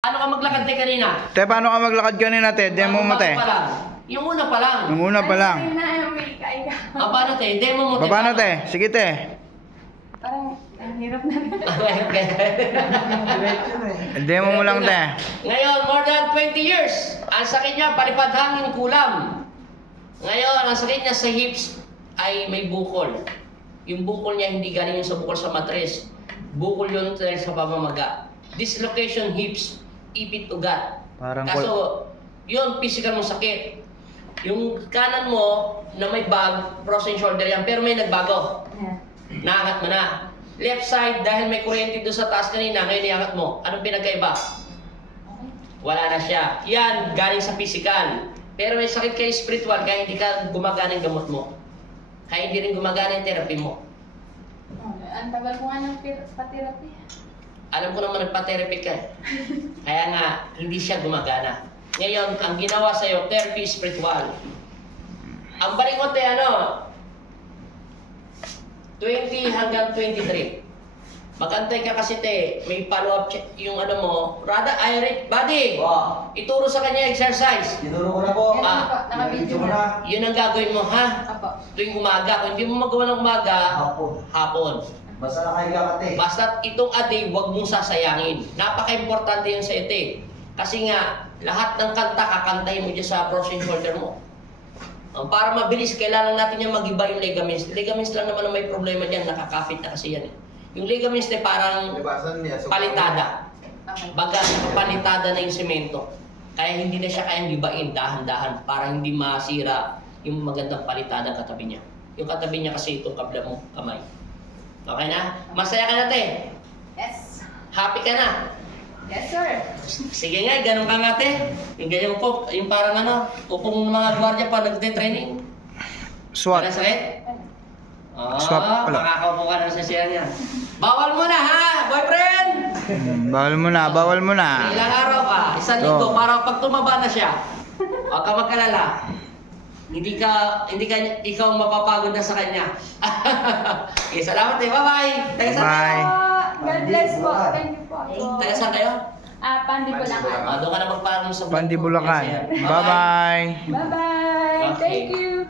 Paano ka maglakad te kanina? Te, paano ka maglakad kanina, te? Demo mo, te. Pa lang. Yung una pa lang. Yung una pa lang. Paano te? Demo mo te. Paano, te? Sige, te. Parang ang hirap na. Demo mo lang, te. Ngayon, more than 20 years. Ang sakit niya, palipad hangin, kulam. Ngayon, ang sakit niya sa hips ay may bukol. Yung bukol niya hindi galing yung sa bukol sa matres. Bukol yun dahil sa pamamaga. Dislocation hips, ipit ugat. Parang Kaso, yun, physical mong sakit. Yung kanan mo na may bag, frozen shoulder yan, pero may nagbago. Naangat mo na. Left side, dahil may kuryente doon sa taas kanina, ngayon iangat mo. Anong pinagkaiba? Wala na siya. Yan, galing sa physical. Pero may sakit kayo spiritual, kaya hindi ka gumagana yung gamot mo. Kaya hindi rin gumagana yung therapy mo. Ang tagal ko nga ng pa-therapy. Alam ko naman nagpa-therapy ka. Kaya nga, hindi siya gumagana. Ngayon, ang ginawa sa'yo, therapy spiritual. Ang balik mo te, 20 hanggang 23. Magantay ka kasi te, may follow-up check yung mo. Rada, buddy, ituro sa kanya exercise. Tinuro ko na po. Naka-video na. Yun ang gagawin mo, ha? Apo. Tuwing umaga. Kung hindi mo magawa ng umaga, hapon. Basta nakahiga ka, te. Basta itong a day, huwag mong sasayangin. Napaka-importante yun sa ite. Kasi nga, lahat ng kanta, kakantahin mo dyan sa frozen shoulder mo. Para mabilis, kailangan natin yung mag-iba yung ligaments. Ligaments lang naman ang may problema dyan, nakakapit na kasi yan. Yung ligaments na parang palitada. Baga, palitada na yung semento. Kaya hindi na siya kayang gibain, dahan-dahan, para hindi masira yung magandang palitada katabi niya. Yung katabi niya kasi itong kabla mo, kamay. Okay na? Masaya ka na, te? Yes. Happy ka na? Yes, sir. Sige nga, ganun ka nga, te. Yung ganyan po, yung parang upong mga gwardiya pa nagte-training. SWAT. Wala sakit? Swap pala. Makakaupo ka na sa siya niya. Bawal mo na, ha, boyfriend! Bawal mo na, bawal mo na. Ilang araw ka, isang linggo, para pag tumaba na siya, huwag ka magkalala. Hindi ka ikaw mapapagod na sa kanya. Okay, salamat eh. Bye-bye. Taga saan Bye. kayo? God bless po. Thank you po. Taga saan kayo? Pandibulacan. Doon ka na magpaalam sa Pandibulacan. Bye-bye. Bye-bye. Okay. Thank you.